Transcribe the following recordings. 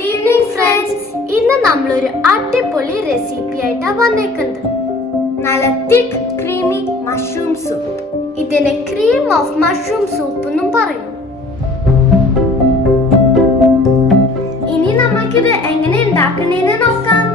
Good evening friends. ഇന്ന് നമ്മളൊരു അടിപൊളി റെസിപ്പി ആയിട്ടാണ് വന്നേക്കുന്നത്. നല്ല തിക്ക് ക്രീമി മഷ്റൂം സൂപ്പ്. ഇതിനെ ക്രീം ഓഫ് മഷ്റൂം സൂപ്പ് എന്നും പറയും. ഇനി നമുക്കിത് എങ്ങനെ ഉണ്ടാക്കണേന്ന് നോക്കാം.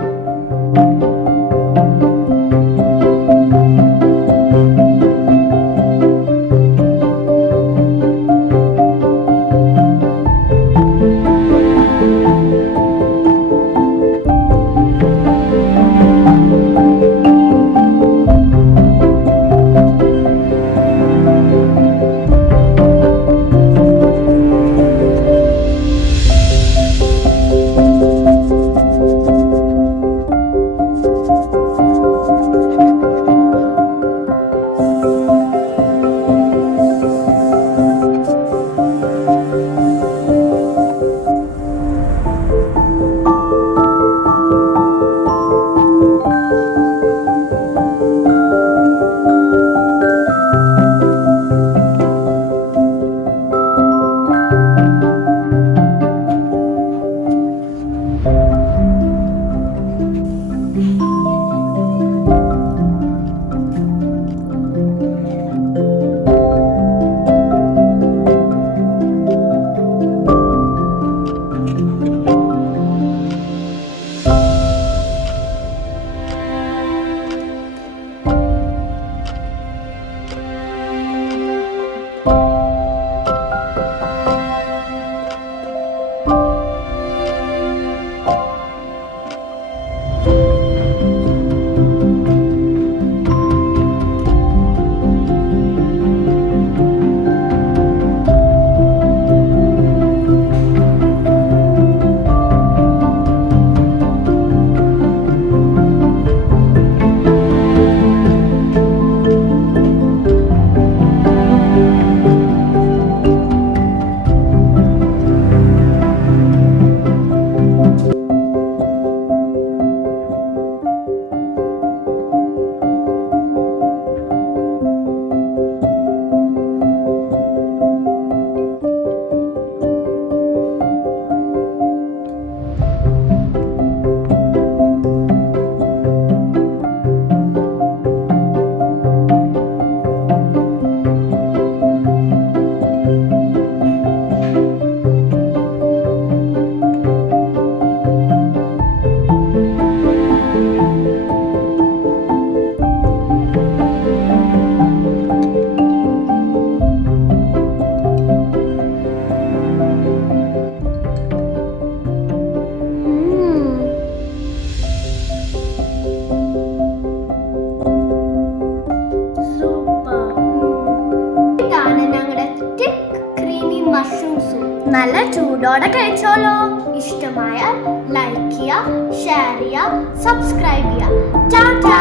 നല്ല ചൂടോടെ കഴിച്ചോളൂ. ഇഷ്ടമായാൽ ലൈക്ക് ചെയ്യുക, ഷെയർ ചെയ്യുക, സബ്സ്ക്രൈബ് ചെയ്യുക. ടാറ്റാ,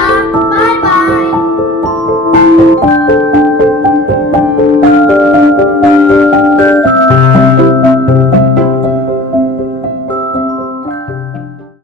ബൈ.